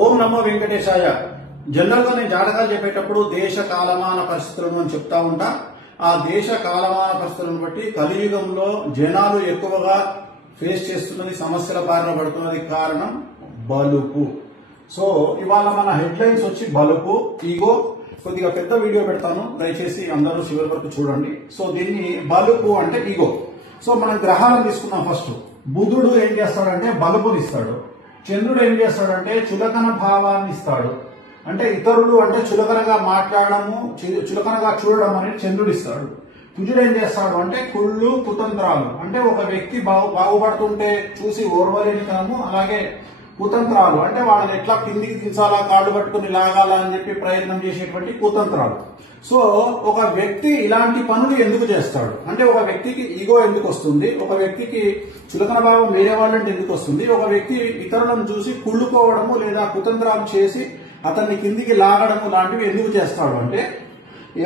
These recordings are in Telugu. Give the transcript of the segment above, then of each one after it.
ఓం నమో వెంకటేశాయ. జనరల్ గా నేను జాతకాలు చెప్పేటప్పుడు దేశ కాలమాన పరిస్థితులను అని చెప్తా ఉంటా. ఆ దేశ కాలమాన పరిస్థితులను బట్టి కలియుగంలో జనాలు ఎక్కువగా ఫేస్ చేస్తున్నది, సమస్యల బారిన పడుతున్నది కారణం బలుపు. సో ఇవాళ మన హెడ్ లైన్స్ వచ్చి బలుపు, ఈగో. కొద్దిగా పెద్ద వీడియో పెడతాను, దయచేసి అందరూ చివరి వరకు చూడండి. సో దీన్ని బలుపు అంటే ఈగో. సో మనం గ్రహాలను తీసుకున్నాం. ఫస్ట్ బుధుడు ఏం చేస్తాడంటే బలుపుని ఇస్తాడు. చంద్రుడు ఏం చేస్తాడంటే చులకన భావాన్ని ఇస్తాడు. అంటే ఇతరులు అంటే చులకనగా మాట్లాడము, చులకనగా చూడడం అనేది చంద్రుడు ఇస్తాడు. కుజుడు ఏం చేస్తాడు అంటే కుళ్ళు, కుతంత్రాలు. అంటే ఒక వ్యక్తి బాగుపడుతుంటే చూసి ఓర్వలేనితనము, అలాగే కుతంత్రాలు అంటే వాళ్ళని ఎట్లా కిందికి దించాలా, కాళ్ళు పట్టుకుని లాగాలా అని చెప్పి ప్రయత్నం చేసేటువంటి కుతంత్రాలు. సో ఒక వ్యక్తి ఇలాంటి పనులు ఎందుకు చేస్తాడు అంటే, ఒక వ్యక్తికి ఈగో ఎందుకు వస్తుంది, ఒక వ్యక్తికి చులకన భావం వేరే వాళ్ళంటే ఎందుకు వస్తుంది, ఒక వ్యక్తి ఇతరులను చూసి కుళ్ళుకోవడము లేదా కుతంత్రాలు చేసి అతన్ని కిందికి లాగడము లాంటివి ఎందుకు చేస్తాడు అంటే,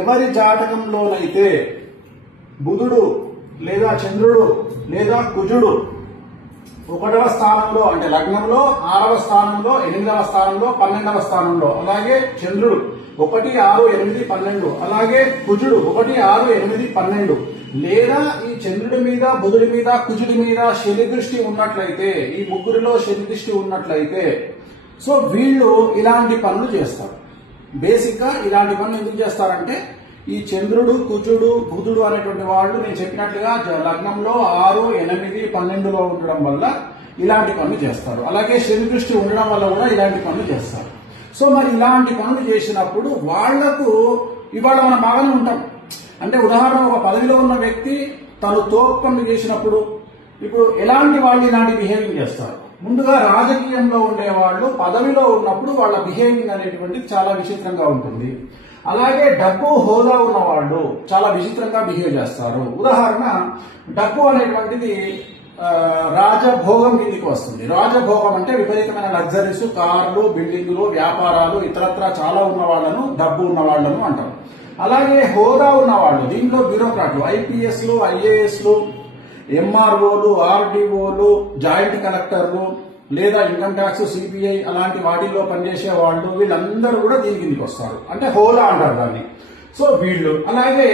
ఎవరి జాతకంలోనైతే బుధుడు లేదా చంద్రుడు లేదా కుజుడు 1వ స్థానంలో అంటే లగ్నంలో, 6వ స్థానంలో, 8వ స్థానంలో, 12వ స్థానంలో, అలాగే చంద్రుడు 1, 6, 8, 12, అలాగే కుజుడు 1, 6, 8, 12, లేదా ఈ చంద్రుడి మీద, బుధుడి మీద, కుజుడి మీద శని దృష్టి ఉన్నట్లయితే, ఈ ముగ్గురిలో శని దృష్టి ఉన్నట్లయితే, సో వీళ్ళు ఇలాంటి పనులు చేస్తారు. బేసిక్ గా ఇలాంటి పనులు ఎందుకు చేస్తారంటే, ఈ చంద్రుడు, కుజుడు, బుధుడు అనేటువంటి వాళ్ళు నేను చెప్పినట్లుగా లగ్నంలో 6, 8, 12లో ఉండడం వల్ల ఇలాంటి పనులు చేస్తారు. అలాగే శని దృష్టి ఉండడం వల్ల కూడా ఇలాంటి పనులు చేస్తారు. సో మరి ఇలాంటి పనులు చేసినప్పుడు వాళ్లకు ఇవాళ మనం బాగానే ఉంటాం. అంటే ఉదాహరణ, ఒక పదవిలో ఉన్న వ్యక్తి తను తోపు పనులు చేసినప్పుడు ఇప్పుడు ఎలాంటి వాళ్ళు ఇలాంటి బిహేవింగ్ చేస్తారు. ముందుగా రాజకీయంలో ఉండే వాళ్ళు పదవిలో ఉన్నప్పుడు వాళ్ళ బిహేవింగ్ అనేటువంటిది చాలా విచిత్రంగా ఉంటుంది. అలాగే డబ్బు, హోదా ఉన్న వాళ్ళు చాలా విచిత్రంగా బిహేవ్ చేస్తారు. ఉదాహరణ, డబ్బు అనేటువంటిది రాజభోగం కిందికి వస్తుంది. రాజభోగం అంటే విపరీతమైన లగ్జరీస్, కార్లు, బిల్డింగులు, వ్యాపారాలు, ఇతరత్రా చాలా ఉన్న వాళ్ళను డబ్బు ఉన్న వాళ్ళను అంటారు. అలాగే హోదా ఉన్న వాళ్ళు, దీంట్లో బ్యూరోక్రాట్లు, ఐపీఎస్లు, ఐఏఎస్లు, ఎంఆర్ఓలు, ఆర్డీఓలు, జాయింట్ కలెక్టర్లు, లేదా ఇన్కమ్ ట్యాక్స్, సిబిఐ అలాంటి వాటిల్లో పనిచేసే వాళ్ళు, వీళ్ళందరూ కూడా దీని కిందకి వస్తారు. అంటే హోదా అంటారు దాన్ని. సో వీళ్ళు. అలాగే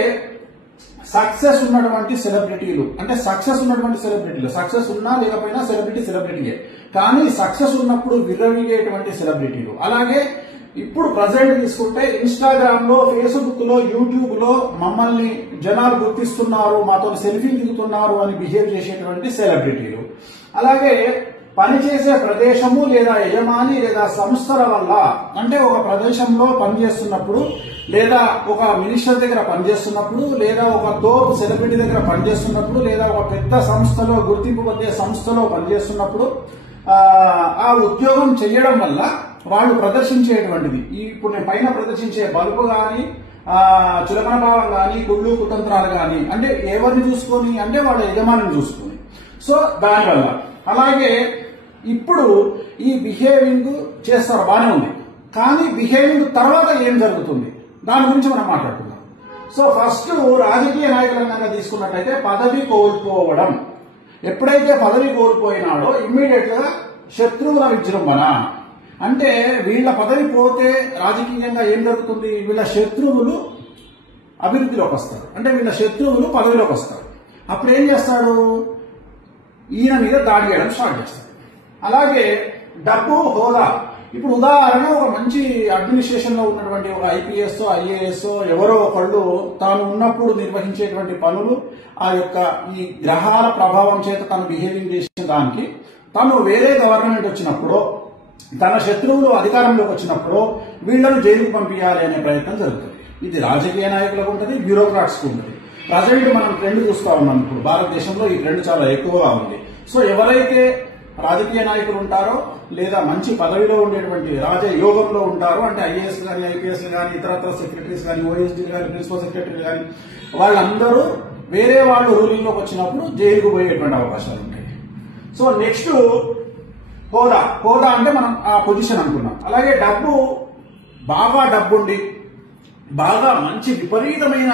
సక్సెస్ ఉన్నటువంటి సెలబ్రిటీలు, అంటే సక్సెస్ ఉన్నటువంటి సెలబ్రిటీలు, సక్సెస్ ఉన్నా లేకపోయినా సెలబ్రిటీయే, కానీ సక్సెస్ ఉన్నప్పుడు విర్రవీగేటువంటి సెలబ్రిటీలు. అలాగే ఇప్పుడు ప్రజెంట్ తీసుకుంటే ఇన్స్టాగ్రామ్ లో, ఫేస్బుక్ లో, యూట్యూబ్ లో మమ్మల్ని జనాలు గుర్తిస్తున్నారు, మాతో సెల్ఫీ దిగుతున్నారు అని బిహేవ్ చేసేటువంటి సెలబ్రిటీలు. అలాగే పనిచేసే ప్రదేశము లేదా యజమాని లేదా సంస్థల వల్ల, అంటే ఒక ప్రదేశంలో పనిచేస్తున్నప్పుడు, లేదా ఒక మినిస్టర్ దగ్గర పనిచేస్తున్నప్పుడు, లేదా ఒక తోపు సెలబ్రిటీ దగ్గర పనిచేస్తున్నప్పుడు, లేదా ఒక పెద్ద సంస్థలో, గుర్తింపు పొందే సంస్థలో పనిచేస్తున్నప్పుడు ఆ ఉద్యోగం చేయడం వల్ల వాళ్ళు ప్రదర్శించేటువంటిది, ఇప్పుడు నేను పైన ప్రదర్శించే బలుపు గాని, చులకన భావం గాని, కుళ్ళు, కుతంత్రాలు గాని, అంటే ఎవరిని చూసుకొని అంటే వాళ్ళ యజమానిని చూసుకొని. సో దానివల్ల. అలాగే ఇప్పుడు ఈ బిహేవింగ్ చేస్తారు, బాగానే ఉంది, కానీ బిహేవింగ్ తర్వాత ఏం జరుగుతుంది దాని గురించి మనం మాట్లాడుకుందాం. సో ఫస్ట్ రాజకీయ నాయకులంగా తీసుకున్నట్లయితే పదవి కోల్పోవడం. ఎప్పుడైతే పదవి కోల్పోయినాడో ఇమ్మీడియట్ గా శత్రువుల విజృంభణ. అంటే వీళ్ళ పదవి పోతే రాజకీయంగా ఏం జరుగుతుంది, వీళ్ళ శత్రువులు అభివృద్ధిలోకి వస్తారు, అంటే వీళ్ళ శత్రువులు పదవిలోకి వస్తారు. అప్పుడు ఏం చేస్తాడు, ఈయన మీద దాడి చేయడం స్టార్ట్ చేస్తాడు. అలాగే డబ్బు, హోదా. ఇప్పుడు ఉదాహరణ, ఒక మంచి అడ్మినిస్ట్రేషన్ లో ఉన్నటువంటి ఒక ఐపీఎస్, ఐఏఎస్ ఎవరో ఒకళ్ళు తాను ఉన్నప్పుడు నిర్వహించేటువంటి పనులు, ఆ యొక్క ఈ గ్రహాల ప్రభావం చేత తను బిహేవింగ్ చేసిన దానికి తను వేరే గవర్నమెంట్ వచ్చినప్పుడు, తన శత్రువులు అధికారంలోకి వచ్చినప్పుడు వీళ్లను జైలుకు పంపించాలి అనే ప్రయత్నం జరుగుతుంది. ఇది రాజకీయ నాయకులకు ఉంటుంది, బ్యూరోక్రాట్స్ కు ఉంటుంది. ప్రజెంట్ మనం ట్రెండ్ చూస్తా ఉన్నాం. ఇప్పుడు భారతదేశంలో ఈ ట్రెండ్ చాలా ఎక్కువగా ఉంది. సో ఎవరైతే రాజకీయ నాయకులు ఉంటారో, లేదా మంచి పదవిలో ఉండేటువంటి రాజయోగంలో ఉంటారో, అంటే ఐఏఎస్ కానీ, ఐపీఎస్ కానీ, ఇతరత్ర సెక్రటరీస్ కానీ, ఓఎస్డీ కానీ, ప్రిన్సిపల్ సెక్రటరీ కానీ, వాళ్ళందరూ వేరే వాళ్ళు రూలింగ్ లోకి వచ్చినప్పుడు జైలుకు పోయేటువంటి అవకాశాలు ఉంటాయి. సో నెక్స్ట్ హోదా. హోదా అంటే మనం ఆ పొజిషన్ అనుకున్నాం. అలాగే డబ్బు, బాగా డబ్బుండి, బాగా మంచి విపరీతమైన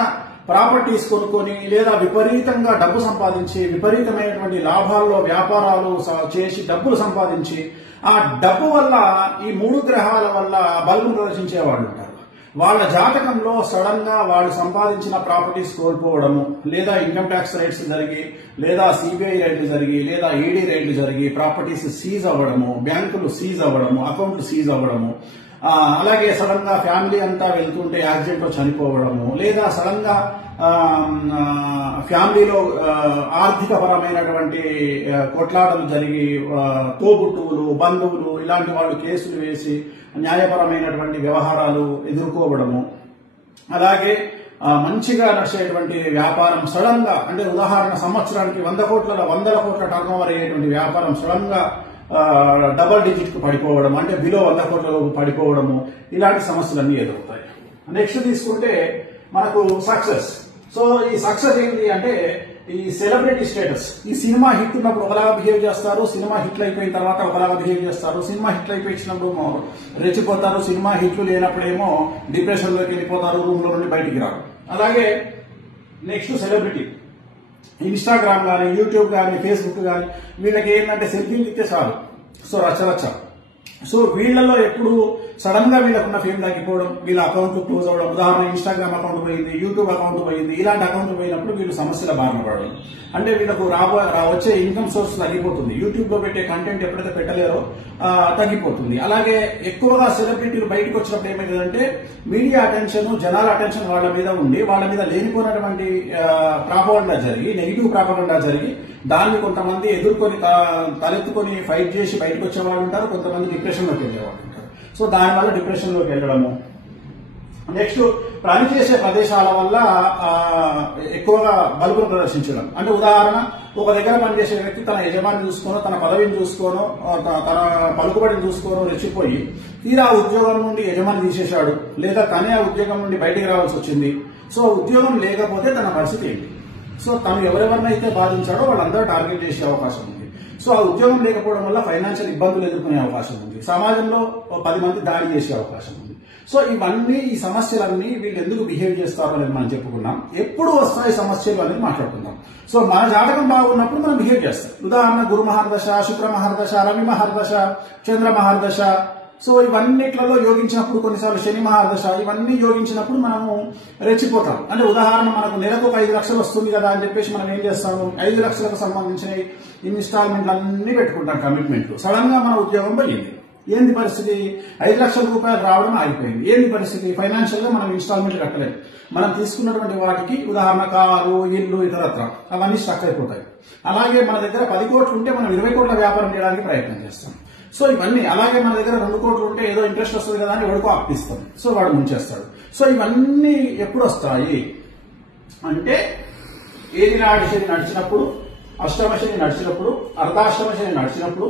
ప్రాపర్టీస్ కొనుక్కొని, లేదా విపరీతంగా డబ్బు సంపాదించి, విపరీతమైనటువంటి లాభాల్లో వ్యాపారాలు చేసి డబ్బులు సంపాదించి, ఆ డబ్బు వల్ల ఈ 3 గ్రహాల వల్ల బలుగును ప్రదర్శించే వాళ్ళు ఉంటారు. వాళ్ళ జాతకంలో సడన్ గా వాళ్ళు సంపాదించిన ప్రాపర్టీస్ కోల్పోవడము, లేదా ఇన్కమ్ ట్యాక్స్ రైట్స్ జరిగి, లేదా సిబిఐ రైడ్లు జరిగి, లేదా ఈడీ రైడ్లు జరిగి ప్రాపర్టీస్ సీజ్ అవ్వడము, బ్యాంకులు సీజ్ అవ్వడము, అకౌంట్లు సీజ్ అవ్వడము, అలాగే సడన్ గా ఫ్యామిలీ అంతా వెళ్తుంటే యాక్సిడెంట్ లో చనిపోవడము, లేదా సడన్ గా ఫ్యామిలీలో ఆర్థిక పరమైనటువంటి కొట్లాటలు జరిగి తోబుట్టువులు, బంధువులు ఇలాంటి వాళ్ళు కేసులు వేసి న్యాయపరమైనటువంటి వ్యవహారాలు ఎదుర్కోవడము, అలాగే మంచిగా నడిచేటువంటి వ్యాపారం సడన్ గా, అంటే ఉదాహరణ సంవత్సరానికి 100 కోట్ల టర్న్ ఓవర్ అయ్యేటువంటి వ్యాపారం సడన్ గా డబల్ డిజిట్ కు పడిపోవడం, అంటే బిలో 100 కోట్లలోకి పడిపోవడము, ఇలాంటి సమస్యలన్నీ ఎదురవుతాయి. నెక్స్ట్ తీసుకుంటే మనకు సక్సెస్. సో ఈ సక్సెస్ ఏంటి అంటే ఈ సెలబ్రిటీ స్టేటస్. ఈ సినిమా హిట్ ఉన్నప్పుడు ఒకలాగా బిహేవ్ చేస్తారు, సినిమా హిట్లు అయిపోయిన తర్వాత ఒకలాగా బిహేవ్ చేస్తారు. సినిమా హిట్లు అయిపోయినప్పుడు రెచ్చిపోతారు, సినిమా హిట్లు లేనప్పుడేమో డిప్రెషన్ లోకి వెళ్ళిపోతారు, రూమ్ లో నుండి బయటికి రారు. అలాగే నెక్స్ట్ సెలబ్రిటీ, ఇన్స్టాగ్రామ్ కానీ, యూట్యూబ్ కానీ, ఫేస్బుక్ కానీ, వీళ్ళకి ఏంటంటే సెల్ఫీలు ఇస్తే చాలు, సో రచ్చ. సో వీళ్ళలో ఎప్పుడు సడన్ గా వీళ్ళకున్న ఫేమ్ తగ్గిపోవడం, వీళ్ళ అకౌంట్ క్లోజ్ అవ్వడం, ఉదాహరణ ఇన్స్టాగ్రామ్ అకౌంట్ పోయింది, యూట్యూబ్ అకౌంట్ పోయింది, ఇలాంటి అకౌంట్ పోయినప్పుడు వీళ్ళు సమస్యల బారిన పడడం, అంటే వీళ్ళకు వచ్చే ఇన్కమ్ సోర్స్ తగ్గిపోతుంది. యూట్యూబ్ లో పెట్టే కంటెంట్ ఎప్పుడైతే పెట్టలేరో తగ్గిపోతుంది. అలాగే ఎక్కువగా సెలబ్రిటీలు బయటకు వచ్చినప్పుడు ఏమైందంటే మీడియా అటెన్షన్, జనాల అటెన్షన్ వాళ్ళ మీద ఉండి వాళ్ళ మీద లేనిపోయినటువంటి ప్రాపగండా జరిగి, నెగిటివ్ ప్రాపగండా జరిగి, దాన్ని కొంతమంది ఎదుర్కొని తలెత్తుకొని ఫైట్ చేసి బయటకు వచ్చేవాళ్ళు ఉంటారు, కొంతమంది డిప్రెషన్ లోకి వెళ్ళేవాళ్ళు ఉంటారు. సో దానివల్ల డిప్రెషన్ లోకి వెళ్ళడము. నెక్స్ట్ పనిచేసే ప్రదేశాల వల్ల ఎక్కువగా బలుపును ప్రదర్శించడం, అంటే ఉదాహరణ ఒక దగ్గర పనిచేసే వ్యక్తి తన యజమాని చూసుకోనో, తన పదవిని చూసుకోనో, తన పలుకుబడిని చూసుకోనో రెచ్చిపోయి తీరా ఉద్యోగం నుండి యజమాని తీసేశాడు, లేదా తనే ఆ ఉద్యోగం నుండి బయటికి రావాల్సి వచ్చింది. సో ఉద్యోగం లేకపోతే తన పరిస్థితి ఏంటి? సో తను ఎవరెవరినైతే బాధించాడో వాళ్ళందరూ టార్గెట్ చేసే అవకాశం ఉంది. సో ఆ ఉద్యోగం లేకపోవడం వల్ల ఫైనాన్షియల్ ఇబ్బందులు ఎదుర్కొనే అవకాశం ఉంది, సమాజంలో 10 మంది దాడి చేసే అవకాశం ఉంది. సో ఇవన్నీ, ఈ సమస్యలన్నీ వీళ్ళు ఎందుకు బిహేవ్ చేస్తారో అనేది మనం చెప్పుకున్నాం. ఎప్పుడు వస్తాయి సమస్యలు అనేది మాట్లాడుకుందాం. సో మన జాతకం బాగున్నప్పుడు మనం బిహేవ్ చేస్తాం. ఉదాహరణ గురు మహర్దశ, శుక్ర మహర్దశ, రవి మహర్దశ, చంద్ర మహర్దశ, సో ఇవన్నిట్లలో యోగించినప్పుడు, కొన్నిసార్లు శని మహాదశ, ఇవన్నీ యోగించినప్పుడు మనము రెచ్చిపోతాం. అంటే ఉదాహరణ మనకు నెలకు 5 లక్షలు వస్తుంది కదా అని చెప్పేసి మనం ఏం చేస్తాము, 5 లక్షలకు సంబంధించిన ఇన్స్టాల్మెంట్లు అన్ని పెట్టుకుంటాం, కమిట్మెంట్లు. సడన్ గా మన ఉద్యోగం పోయింది. ఏంది పరిస్థితి? 5 లక్షల రూపాయలు రావడం ఆగిపోయింది. ఏంది పరిస్థితి? ఫైనాన్షియల్ గా మనం ఇన్స్టాల్మెంట్ కట్టలేదు. మనం తీసుకున్నటువంటి వాటికి, ఉదాహరణ కారు, ఇల్లు, ఇతరత్ర అవన్నీ స్టక్ అయిపోతాయి. అలాగే మన దగ్గర 10 కోట్లు ఉంటే మనం 20 కోట్ల వ్యాపారం చేయడానికి ప్రయత్నం చేస్తాం. సో ఇవన్నీ, అలాగే మన దగ్గర 2 కోట్లు ఉంటే ఏదో ఇంట్రెస్ట్ వస్తుంది కదా అని ఎవరికో అప్పిస్తాం, సో వాడు ముంచేస్తాడు. సో ఇవన్నీ ఎప్పుడు వస్తాయి అంటే ఏది నాటి శని నడిచినప్పుడు, అష్టమ శని నడిచినప్పుడు, అర్ధాష్టమ శని నడిచినప్పుడు,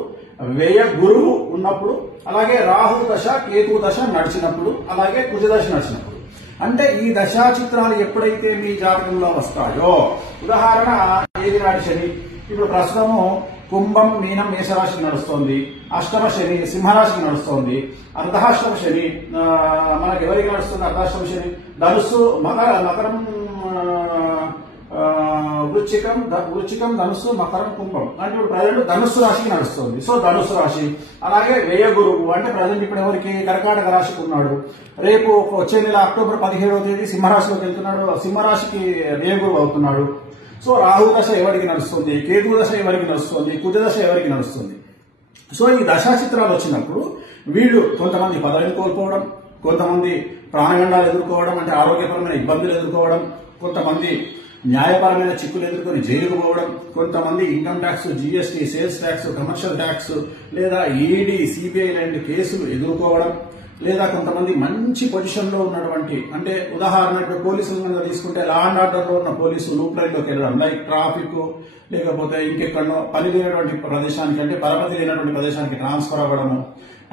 వ్యయ గురువు ఉన్నప్పుడు, అలాగే రాహు దశ, కేతు దశ నడిచినప్పుడు, అలాగే కుజ దశ నడిచినప్పుడు. అంటే ఈ దశా చిత్రాలు ఎప్పుడైతే మీ జాతకంలో వస్తాయో, ఉదాహరణ ఏది నాటి శని ఇప్పుడు ప్రస్తుతము కుంభం, మీనం, మేషరాశికి నడుస్తోంది, అష్టమ శని సింహరాశికి నడుస్తోంది, అర్ధాష్టమ శని మనకి ఎవరికి నడుస్తుంది? అర్ధాష్టమ శని ధనుస్సు, మకరం, వృచ్చికం, ధనుస్సు, మకరం, కుంభం, అంటే ఇప్పుడు ప్రజెంట్ ధనుస్సు రాశికి నడుస్తుంది. సో ధనుస్సు రాశి. అలాగే వ్యయ గురువు అంటే ప్రజెంట్ ఇప్పుడు ఎవరికి? కర్కాటక రాశికి ఉన్నాడు. రేపు వచ్చే నెల అక్టోబర్ 17వ తేదీ సింహరాశిలోకి వెళ్తున్నాడు, సింహరాశికి వ్యయ గురువు అవుతున్నాడు. సో రాహు దశ ఎవరికి నడుస్తుంది, కేతు దశ ఎవరికి నడుస్తుంది, కుజ దశ ఎవరికి నడుస్తుంది. సో ఈ దశా చిత్రాలు వచ్చినప్పుడు వీళ్ళు కొంతమంది పదవిని కోల్పోవడం, కొంతమంది ప్రాణగండాలు ఎదుర్కోవడం, అంటే ఆరోగ్యపరమైన ఇబ్బందులు ఎదుర్కోవడం, కొంతమంది న్యాయపరమైన చిక్కులు ఎదుర్కొని జైలుకు పోవడం, కొంతమంది income tax, GST, sales tax, commercial tax, లేదా ఈడీ, సిబిఐ లాంటి కేసులు ఎదుర్కోవడం, లేదా కొంతమంది మంచి పొజిషన్ లో ఉన్నటువంటి, అంటే ఉదాహరణ ఇప్పుడు పోలీసులు తీసుకుంటే లా అండ్ ఆర్డర్ లో ఉన్న పోలీసు లూప్ లైన్ లోకి వెళ్ళడం, లైక్ ట్రాఫిక్, లేకపోతే ఇంకెక్కడో పని లేనటువంటి ప్రదేశానికి, అంటే పరపతి లేనటువంటి ప్రదేశానికి ట్రాన్స్ఫర్ అవ్వడము.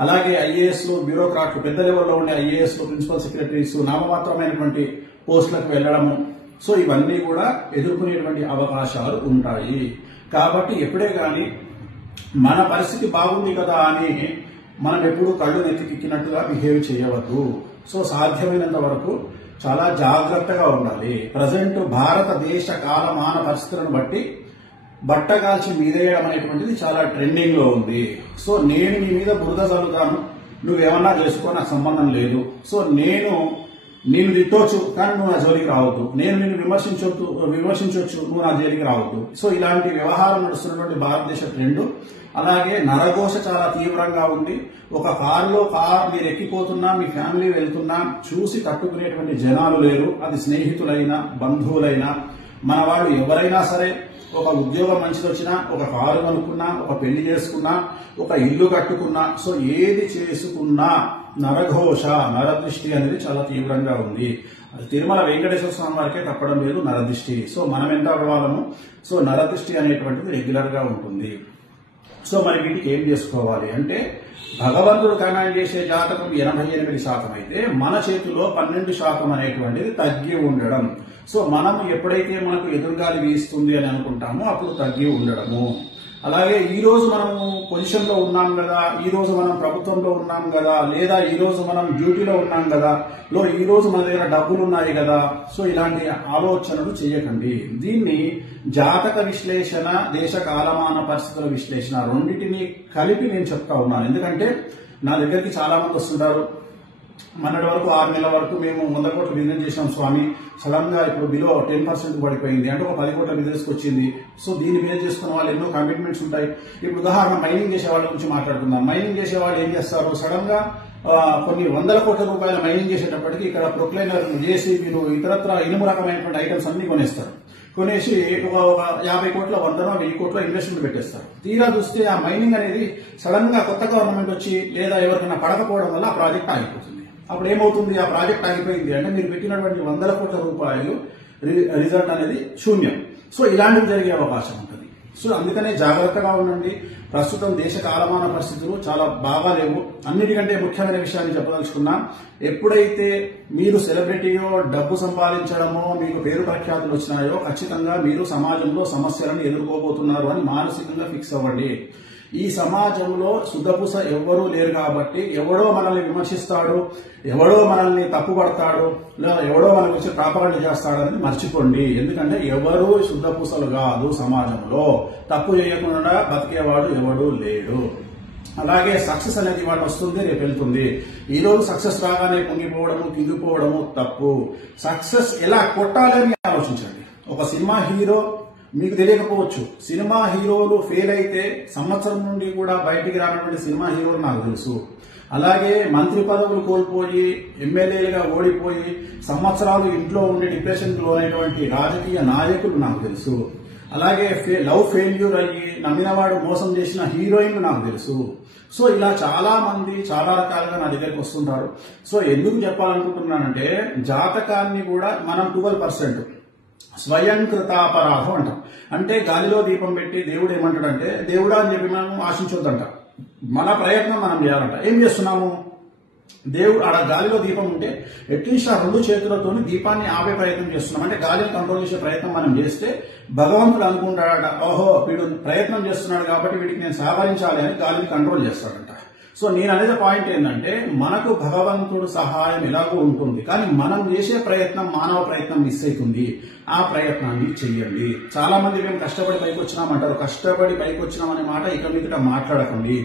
అలాగే ఐఏఎస్లు, బ్యూరోక్రాట్లు, పెద్ద లెవెల్లో ఉండే ఐఏఎస్లు, ప్రిన్సిపల్ సెక్రటరీస్ నామమాత్రమైనటువంటి పోస్టులకు వెళ్లడము. సో ఇవన్నీ కూడా ఎదుర్కొనేటువంటి అవకాశాలు ఉంటాయి. కాబట్టి ఎప్పుడే గాని మన పరిస్థితి బాగుంది కదా అని మనం ఎప్పుడు కళ్ళు నెత్తికెక్కినట్టుగా బిహేవ్ చేయవద్దు. సో సాధ్యమైనంత వరకు చాలా జాగ్రత్తగా ఉండాలి. ప్రజెంట్ భారతదేశ కాలమాన పరిస్థితులను బట్టి బట్ట కాల్చి మీదేయడం అనేటువంటిది చాలా ట్రెండింగ్ లో ఉంది. సో నేను నీ మీద బురద చల్లుతాను, నువ్వేమన్నా చేసుకో, నాకు సంబంధం లేదు. సో నేను తిట్టొచ్చు కానీ నువ్వు నా జోలికి రావద్దు, నేను నిన్ను విమర్శించవచ్చు, నువ్వు నా జోలికి రావద్దు. సో ఇలాంటి వ్యవహారం నడుస్తున్నటువంటి భారతదేశ ట్రెండ్. అలాగే నరఘోష చాలా తీవ్రంగా ఉంది. ఒక కారులో మీరు ఎక్కిపోతున్నా, మీ ఫ్యామిలీ వెళ్తున్నా చూసి తట్టుకునేటువంటి జనాలు లేరు. అది స్నేహితులైనా, బంధువులైనా, మన వాళ్ళు ఎవరైనా సరే. ఒక ఉద్యోగం మంచిది వచ్చినా, ఒక కారు కొనుక్కున్నా, ఒక పెళ్లి చేసుకున్నా, ఒక ఇల్లు కట్టుకున్నా, సో ఏది చేసుకున్నా నరఘోష, నరదృష్టి అనేది చాలా తీవ్రంగా ఉంది. అది తిరుమల వెంకటేశ్వర స్వామి వారికే తప్పడం లేదు నరదృష్టి. సో మనం ఎంత అవ్వాలము, సో నరదృష్టి అనేటువంటిది రెగ్యులర్ గా ఉంటుంది. సో మరి వీటికి ఏం చేసుకోవాలి అంటే, భగవంతుడు కమాండ్ చేసే జాతకం 88% అయితే మన చేతిలో 12% అనేటువంటిది తగ్గి ఉండడం. సో మనం ఎప్పుడైతే మనకు ఎదురుగాలి వీస్తుంది అని అనుకుంటామో అప్పుడు తగ్గి ఉండడము. అలాగే ఈ రోజు మనము పొజిషన్ లో ఉన్నాం కదా, ఈ రోజు మనం ప్రభుత్వంలో ఉన్నాం కదా, లేదా ఈ రోజు మనం డ్యూటీలో ఉన్నాం కదా, ఈ రోజు మన దగ్గర డబ్బులు ఉన్నాయి కదా, సో ఇలాంటి ఆలోచనలు చేయకండి. దీన్ని జాతక విశ్లేషణ, దేశ కాలమాన పరిస్థితుల విశ్లేషణ రెండింటినీ కలిపి నేను చెప్తా ఉన్నాను. ఎందుకంటే నా దగ్గరికి చాలా మంది వస్తుంటారు. మొన్నటి వరకు 6 నెలల వరకు మేము 100 కోట్ల బిజినెస్ చేసాం స్వామి, సడన్ గా ఇప్పుడు బిలో 10% పడిపోయింది అంటే ఒక 10 కోట్ల బిజినెస్ వచ్చింది. సో దీన్ని బేస్ చేసుకున్న వాళ్ళు ఎన్నో కమిట్మెంట్స్ ఉంటాయి. ఇప్పుడు ఉదాహరణ మైనింగ్ చేసే వాళ్ళ గురించి మాట్లాడుకుందాం. మైనింగ్ చేసే వాళ్ళు ఏం చేస్తారు, సడన్ గా కొన్ని 100 కోట్ల రూపాయల మైనింగ్ చేసేటప్పటికి ఇక్కడ ప్రొక్లైనర్, జేసీబీలు, ఇతరత్ర ఇనుము రకమైనటువంటి ఐటమ్స్ అన్ని కొనేస్తారు. కొనేసి ఒక 50 కోట్ల 100 కోట్ల ఇన్వెస్ట్మెంట్ పెట్టేస్తారు. తీరా చూస్తే ఆ మైనింగ్ అనేది సడన్ గా కొత్త గవర్నమెంట్ వచ్చి లేదా ఎవరికైనా పడకపోవడం వల్ల ఆ ప్రాజెక్ట్ ఆగిపోతుంది. అప్పుడు ఏమవుతుంది, ఆ ప్రాజెక్ట్ ఆగిపోయింది అంటే మీరు పెట్టినటువంటి 100 కోట్ల రూపాయలు రిజల్ట్ అనేది శూన్యం. సో ఇలాంటివి జరిగే అవకాశం ఉంటుంది. సో అందుకనే జాగ్రత్తగా ఉండండి. ప్రస్తుతం దేశ కాలమాన పరిస్థితులు చాలా బాగా లేవు. అన్నిటికంటే ముఖ్యమైన విషయాన్ని చెప్పదలుచుకున్నా, ఎప్పుడైతే మీరు సెలబ్రిటీయో, డబ్బు సంపాదించడమో, మీకు పేరు ప్రఖ్యాతులు వచ్చినాయో ఖచ్చితంగా మీరు సమాజంలో సమస్యలను ఎదుర్కోబోతున్నారు అని మానసికంగా ఫిక్స్ అవ్వండి. ఈ సమాజంలో శుద్ధపూస ఎవ్వరూ లేరు కాబట్టి ఎవడో మనల్ని విమర్శిస్తాడు, ఎవడో మనల్ని తప్పుపడతాడు, లేదా ఎవడో మన గురించి ప్రాపగండ చేస్తాడని మర్చిపోండి. ఎందుకంటే ఎవరు శుద్ధపూసలు కాదు. సమాజంలో తప్పు చేయకుండా బతికేవాడు ఎవడూ లేడు. అలాగే సక్సెస్ అనేది వాడు వస్తుంది, రేపు వెళ్తుంది. ఈ రోజు సక్సెస్ రాగానే పొంగిపోవడము, కింగిపోవడము తప్పు. సక్సెస్ ఎలా కొట్టాలని ఆలోచించండి. ఒక సినిమా హీరో, మీకు తెలియకపోవచ్చు, సినిమా హీరోలు ఫెయిల్ అయితే సంవత్సరం నుండి కూడా బయటికి రానటువంటి సినిమా హీరోలు నాకు తెలుసు. అలాగే మంత్రి పదవులు కోల్పోయి ఎమ్మెల్యేలుగా ఓడిపోయి సంవత్సరాలు ఇంట్లో ఉండి డిప్రెషన్ కు లోనైనటువంటి రాజకీయ నాయకులు నాకు తెలుసు. అలాగే లవ్ ఫెయిల్యూర్ అయ్యి నమ్మినవాడు మోసం చేసిన హీరోయిన్లు నాకు తెలుసు. సో ఇలా చాలా మంది చాలా రకాలుగా నా దగ్గరికి వస్తుంటారు. సో ఎందుకు చెప్పాలనుకుంటున్నానంటే, జాతకాన్ని కూడా మనం 12% స్వయంకృతాపరాధం అంటాం. అంటే గాలిలో దీపం పెట్టి దేవుడు ఏమంటాడంటే, దేవుడా అని చెప్పి మనం ఆశించొద్దంట, మన ప్రయత్నం మనం చేయాలంట. ఏం చేస్తున్నాము, దేవుడు ఆడ గాలిలో దీపం ఉంటే అట్లీస్ట్ ఆ 2 చేతులతో దీపాన్ని ఆపే ప్రయత్నం చేస్తున్నాం. అంటే గాలిని కంట్రోల్ చేసే ప్రయత్నం మనం చేస్తే భగవంతుడు అనుకుంటాడట, ఓహో వీడు ప్రయత్నం చేస్తున్నాడు కాబట్టి వీడికి నేను సహకరించాలి అని గాలిని కంట్రోల్ చేస్తాడంట. సో నేను అనేది పాయింట్ ఏంటంటే, మనకు భగవంతుడు సహాయం ఎలాగో ఉంటుంది, కానీ మనం చేసే ప్రయత్నం, మానవ ప్రయత్నం మిస్ అవుతుంది. ఆ ప్రయత్నాన్ని చెయ్యండి. చాలా మంది మేము కష్టపడి పైకి వచ్చినామంటారు. కష్టపడి పైకి వచ్చినామనే మాట ఇక్కడ మాట్లాడకండి.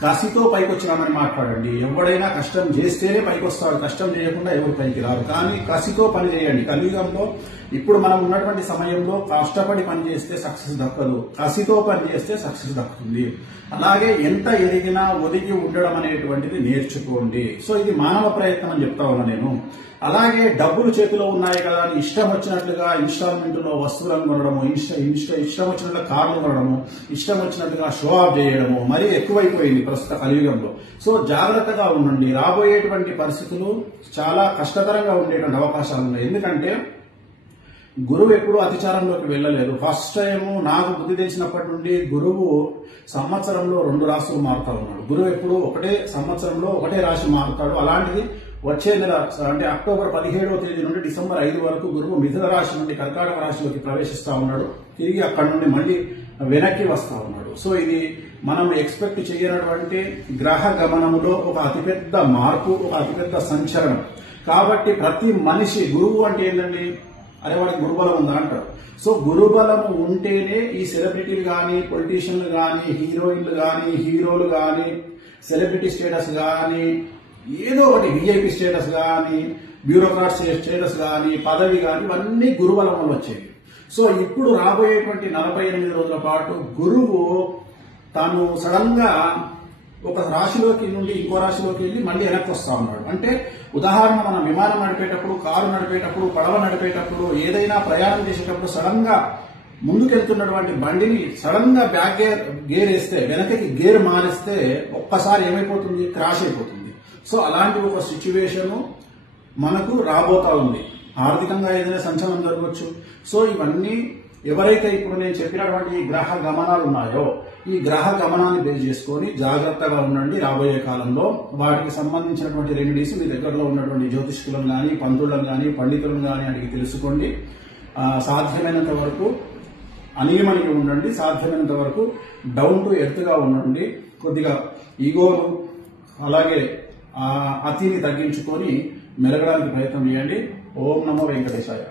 కసితో పైకి వచ్చినామని మాట్లాడండి. ఎవడైనా కష్టం చేస్తేనే పైకి వస్తాడు, కష్టం చేయకుండా ఎవరు పైకి రారు. కానీ కసితో పని చేయండి. కలియుగంలో ఇప్పుడు మనం ఉన్నటువంటి సమయంలో కష్టపడి పని చేస్తే సక్సెస్ దక్కదు, కసితో పని చేస్తే సక్సెస్ దక్కుతుంది. అలాగే ఎంత ఎదిగినా ఒదిగి ఉండడం అనేటువంటిది నేర్చుకోండి. సో ఇది మానవ ప్రయత్నం అని చెప్తా ఉన్నా నేను. అలాగే డబ్బులు చేతిలో ఉన్నాయి కదా అని ఇష్టం వచ్చినట్లుగా ఇన్స్టాల్మెంట్ లో వస్తువులను కొనడము, ఇష్టం వచ్చినట్లుగా కార్లు కొనడము, ఇష్టం వచ్చినట్లుగా షో ఆఫ్ చేయడము మరీ ఎక్కువైపోయింది ప్రస్తుత కలియుగంలో. సో జాగ్రత్తగా ఉండండి. రాబోయేటువంటి పరిస్థితులు చాలా కష్టతరంగా ఉండేటువంటి అవకాశాలు ఉన్నాయి. ఎందుకంటే గురువు ఎప్పుడూ అతిచారంలోకి వెళ్ళలేదు. ఫస్ట్ టైం నాకు బుద్ధి తెలిసినప్పటి నుండి గురువు సంవత్సరంలో 2 రాశులు మారుతా ఉన్నాడు. గురువు ఎప్పుడు ఒకటే సంవత్సరంలో ఒకటే రాశి మారుతాడు. అలాంటిది వచ్చే నెల అంటే అక్టోబర్ 17వ తేదీ నుండి డిసెంబర్ 5 వరకు గురువు మిథున రాశి నుండి కర్కాటక రాశిలోకి ప్రవేశిస్తా ఉన్నాడు. తిరిగి అక్కడి నుండి మళ్ళీ వెనక్కి వస్తా ఉన్నాడు. సో ఇది మనం ఎక్స్పెక్ట్ చేయనటువంటి గ్రహ గమనములో ఒక అతిపెద్ద మార్పు, ఒక అతిపెద్ద సంచలనం. కాబట్టి ప్రతి మనిషి, గురువు అంటే ఏంటండి, అరే వాడికి గురుబలం ఉందా అంటారు. సో గురుబలం ఉంటేనే ఈ సెలబ్రిటీలు కానీ, పొలిటీషియన్లు కానీ, హీరోయిన్లు కానీ, హీరోలు కానీ, సెలబ్రిటీ స్టేటస్ కానీ, ఏదో ఒకటి విఐపి స్టేటస్ కానీ, బ్యూరోక్రాట్ స్టేటస్ కానీ, పదవి కానీ, ఇవన్నీ గురుబలం వల్ల వచ్చేవి. సో ఇప్పుడు రాబోయేటువంటి 48 రోజుల పాటు గురువు తాను సడన్ గా ఒక రాశిలోకి నుండి ఇంకో రాశిలోకి వెళ్లి మళ్ళీ వెనక్కి వస్తా ఉన్నాడు. అంటే ఉదాహరణ, మనం విమానం నడిపేటప్పుడు, కారు నడిపేటప్పుడు, పడవ నడిపేటప్పుడు, ఏదైనా ప్రయాణం చేసేటప్పుడు సడన్ గా ముందుకెళ్తున్నటువంటి బండిని సడన్ గా బ్యాక్ గేర్ వేస్తే, వెనకకి గేర్ మారిస్తే ఒక్కసారి ఏమైపోతుంది, క్రాష్ అయిపోతుంది. సో అలాంటి ఒక సిచ్యువేషన్ మనకు రాబోతా ఉంది. ఆర్థికంగా ఏదైనా సంచలనం జరగవచ్చు. సో ఇవన్నీ ఎవరైతే ఇప్పుడు నేను చెప్పినటువంటి గ్రహ గమనాలు ఉన్నాయో, ఈ గ్రహ గమనాన్ని బేస్ చేసుకొని జాగ్రత్తగా ఉండండి. రాబోయే కాలంలో వాటికి సంబంధించినటువంటి రెమెడీస్ మీ దగ్గరలో ఉన్నటువంటి జ్యోతిష్కులను కానీ, పంతులను కానీ, పండితులను కానీ అడిగి తెలుసుకోండి. సాధ్యమైనంత వరకు అనియమనిగా ఉండండి. సాధ్యమైనంత వరకు డౌన్ టు ఎర్త్ గా ఉండండి. కొద్దిగా ఈగోలు అలాగే అతిని తగ్గించుకొని మెలగడానికి ప్రయత్నం చేయండి. ఓం నమో వెంకటేశాయ.